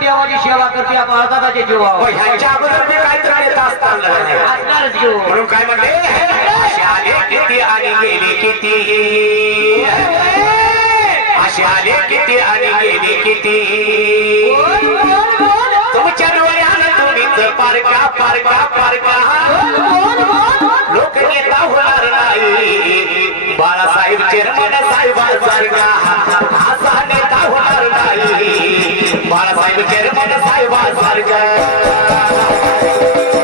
देवाची सेवा करते या भारताचे मग ह्याच्या अगोदर मी येत असताना. असणारच घेऊ म्हणून काय म्हणले आले किती आणि गेले किती? असे आले किती आणि गेले किती? तुमच्या डोळ्यानं तुम्हीच पारका पारका पारका. लोक नेता होणार नाही. बाळासाहेब चेअरमन साहेबांसारखा. असा नेता होणार नाही. बाळासाहेब चेअरमन साहेबांसारखा असा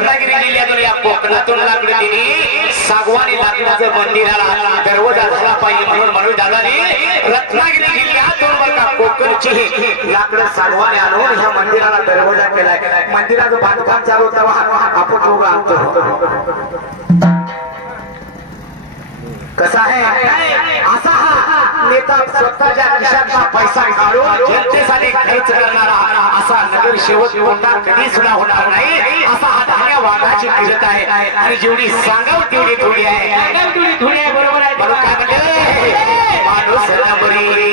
रत्नागिरी जिल्ह्यातून या कोकणातून लागलेली सागवानी लाकडाचं मंदिराला दरवाजा असला पाहिजे म्हणून म्हणून दादानी रत्नागिरी जिल्ह्यातून बघा कोकणची लाकडं सागवानी आणून ह्या मंदिराला दरवाजा केलाय. मंदिराचं बांधकाम चालू होतं. तेव्हा आपण दोघं आणतो कसा आहे? असा हा नेता स्वतःच्या खिशातला पैसा काढून जनतेसाठी खर्च करणारा असा नगर शेवट कोणता कधी सुद्धा होणार नाही. असा हा धान्य वाघाची फिरत आहे. आणि जेवढी सांगाव तेवढी थोडी आहे. थोडी आहे बरोबर आहे काय म्हणते माणूस भारी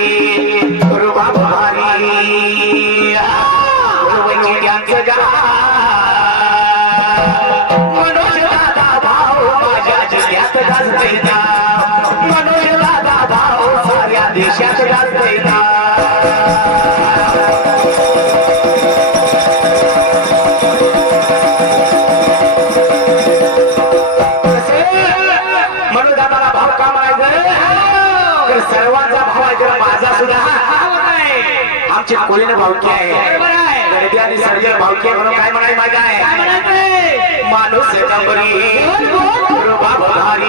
त्यांचं आहे माणूस नंबरी भारी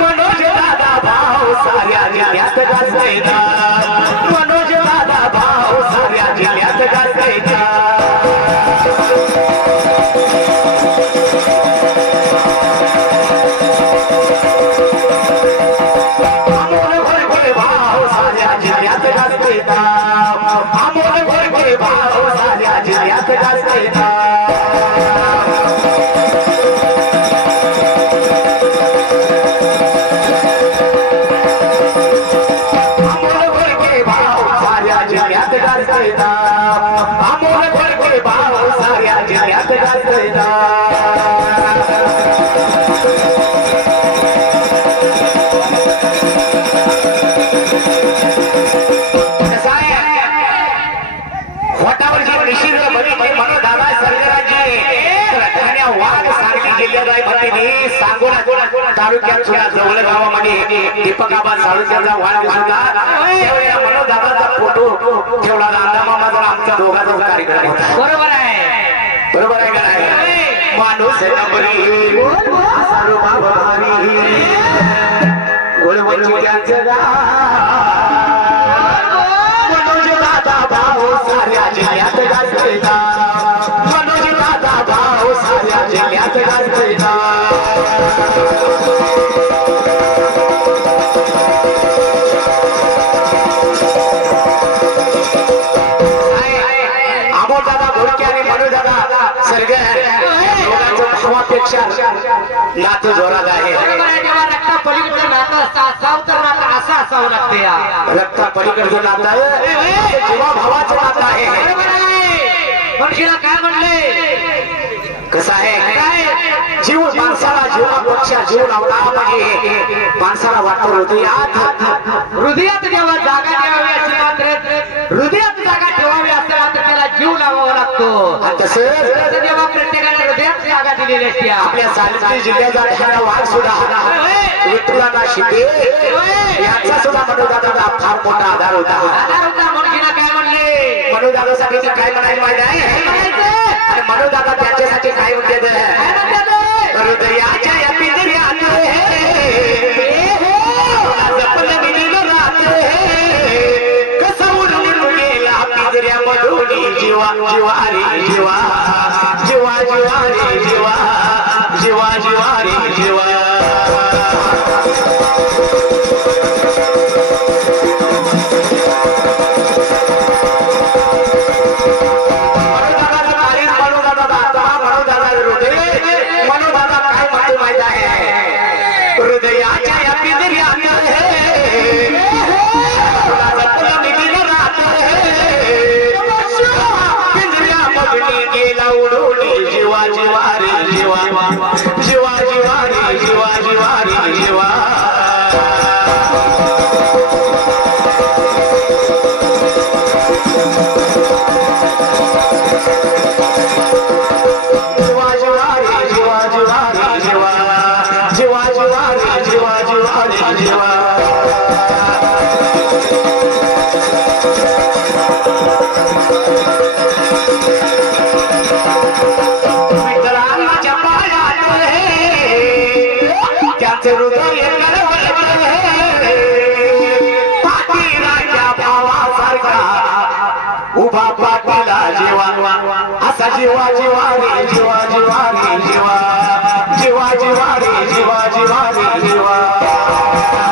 मनोज दादा भाऊ साऱ्या आबा साळुंक्याचा वाढदिवस होता त्यावेळेला मनोज दादाचा फोटो ठेवला राधा मामाचा आमच्या दोघांचा कार्यक्रम होता. बरोबर आहे. बरोबर आहे का नाही? माणूस नबरी सारू बाबा भारी गोळवंचित्यांचं मनोज दादा भाऊ साऱ्या जिल्ह्यात गाजलेला मनोज दादा भाऊ साऱ्या जिल्ह्यात गाजलेला भावापेक्षा नातं जोरात आहे. रक्ता पलीकडचं नातं असावं तर नातं असं असावं लागतं या. रक्ता पलीकडचं नातं आहे. जीवा भावाचं नातं आहे. मनुष्याला काय म्हणले? कसं आहे? जीव माणसाला जीवापेक्षा जीव लावला म्हणजे माणसाला वाटत होते यात हृदयात जेव्हा जागा ठेवावी असेल मात्र हृदयात जागा ठेवावी असेल मात्र त्याला जीव लावावा लागतो. तसं? जेव्हा प्रत्येकाने हृदयात जागा दिलेली असते आपल्या सांगली जिल्ह्याचा एखादा वाघ सुद्धा विठ्ठलाना शिंदे याचा सुद्धा मनोदादाला फार मोठा आधार होता. काय म्हणले? मनोदादासाठी ते काय म्हणायला माहिती आहे? आणि मनोदादा त्याच्यासाठी काय म्हणते? हृदयाच्या jiwa jiwa re jiwa jiwa jiwa re jiwa जीवा जीवा रे जीवा जीवा रे जीवा जीवा जीवा रे जीवा जीवा रे जीवा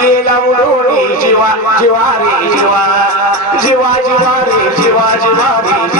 गेला उडून जीवा जीवा रे जीवा जिवाजी मारे जिवाजी मारे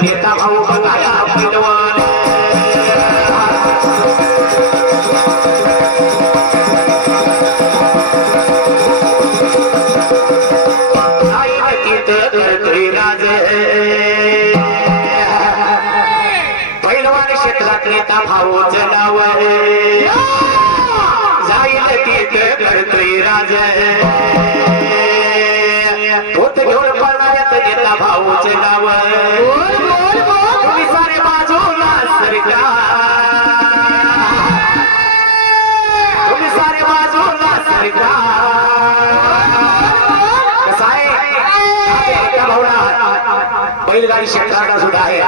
रुपये नेता कसं आहे बैलगाडी क्षेत्राला सुद्धा आहे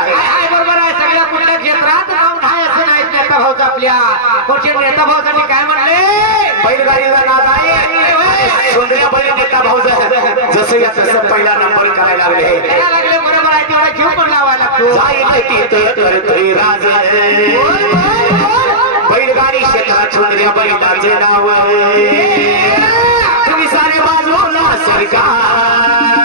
बरोबर आहे सगळ्या कुठल्या क्षेत्रात जाऊन आहे असं नाही नेता भाऊचा आपल्या कोणच्या नेता भाऊसाठी काय म्हणले बैलगाडीचा नाद आहे. सुंदर्या बैल नेता भाऊ जसं या तसं पहिला नंबर करायला लागले लागले बरोबर आहे तेवढा जीव पण लावायला लागतो तिथं राज बैलगाडी क्षेत्रात सुंदर्या बैलाचे नाव तुम्ही सारे बाजूला सरकार.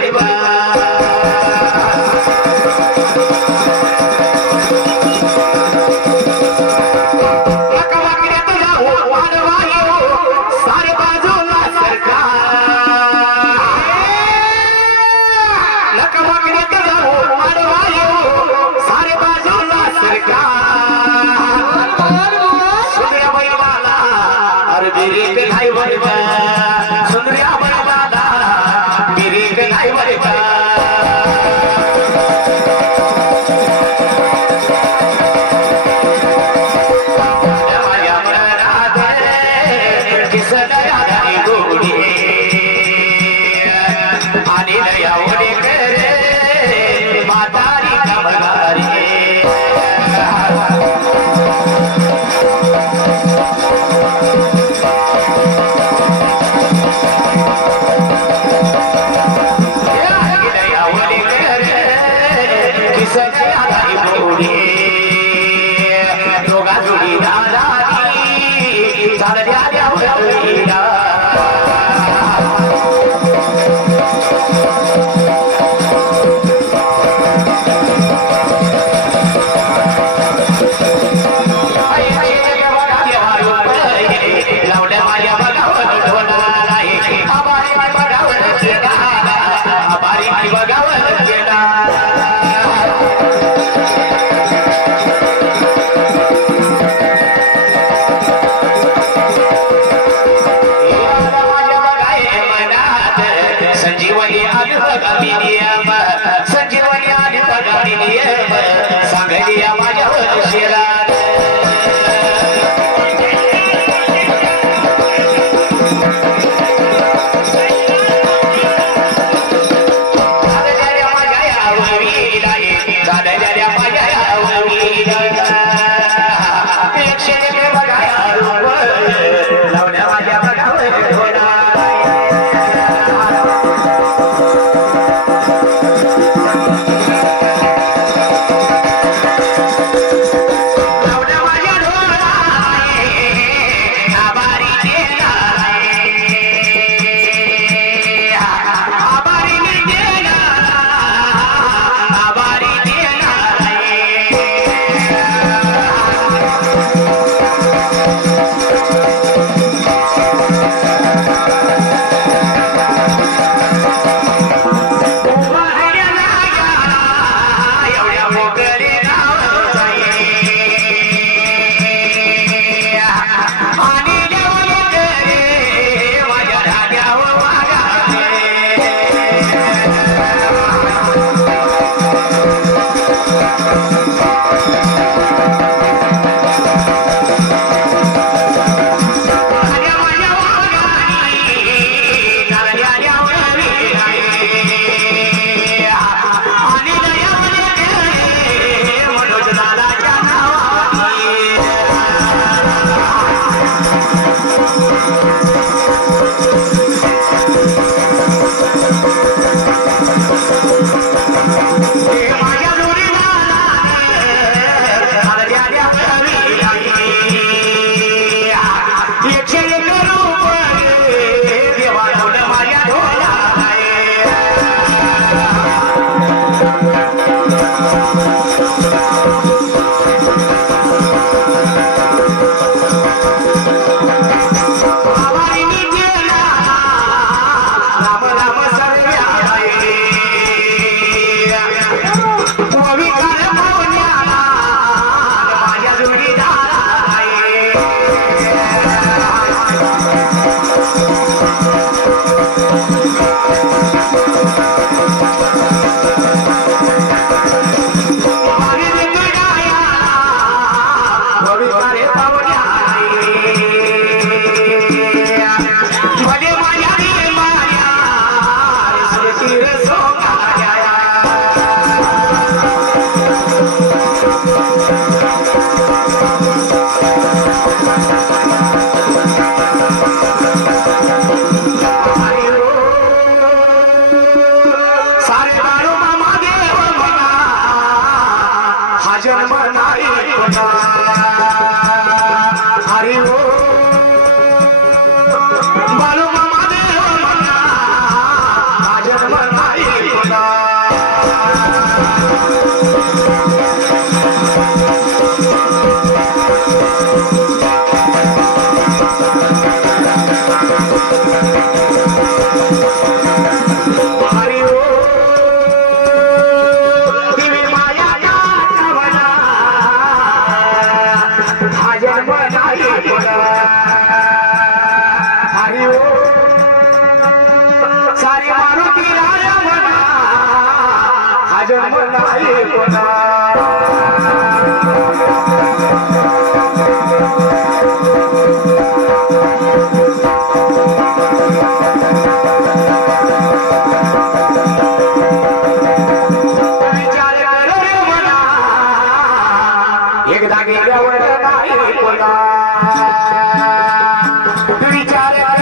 Bye-bye. एकदा नाही विचार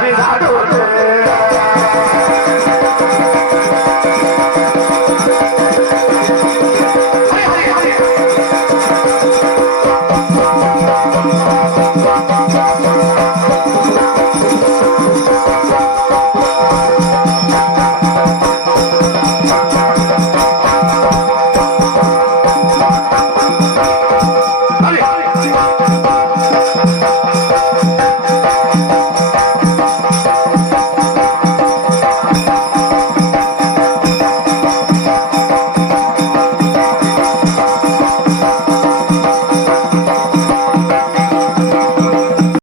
আমি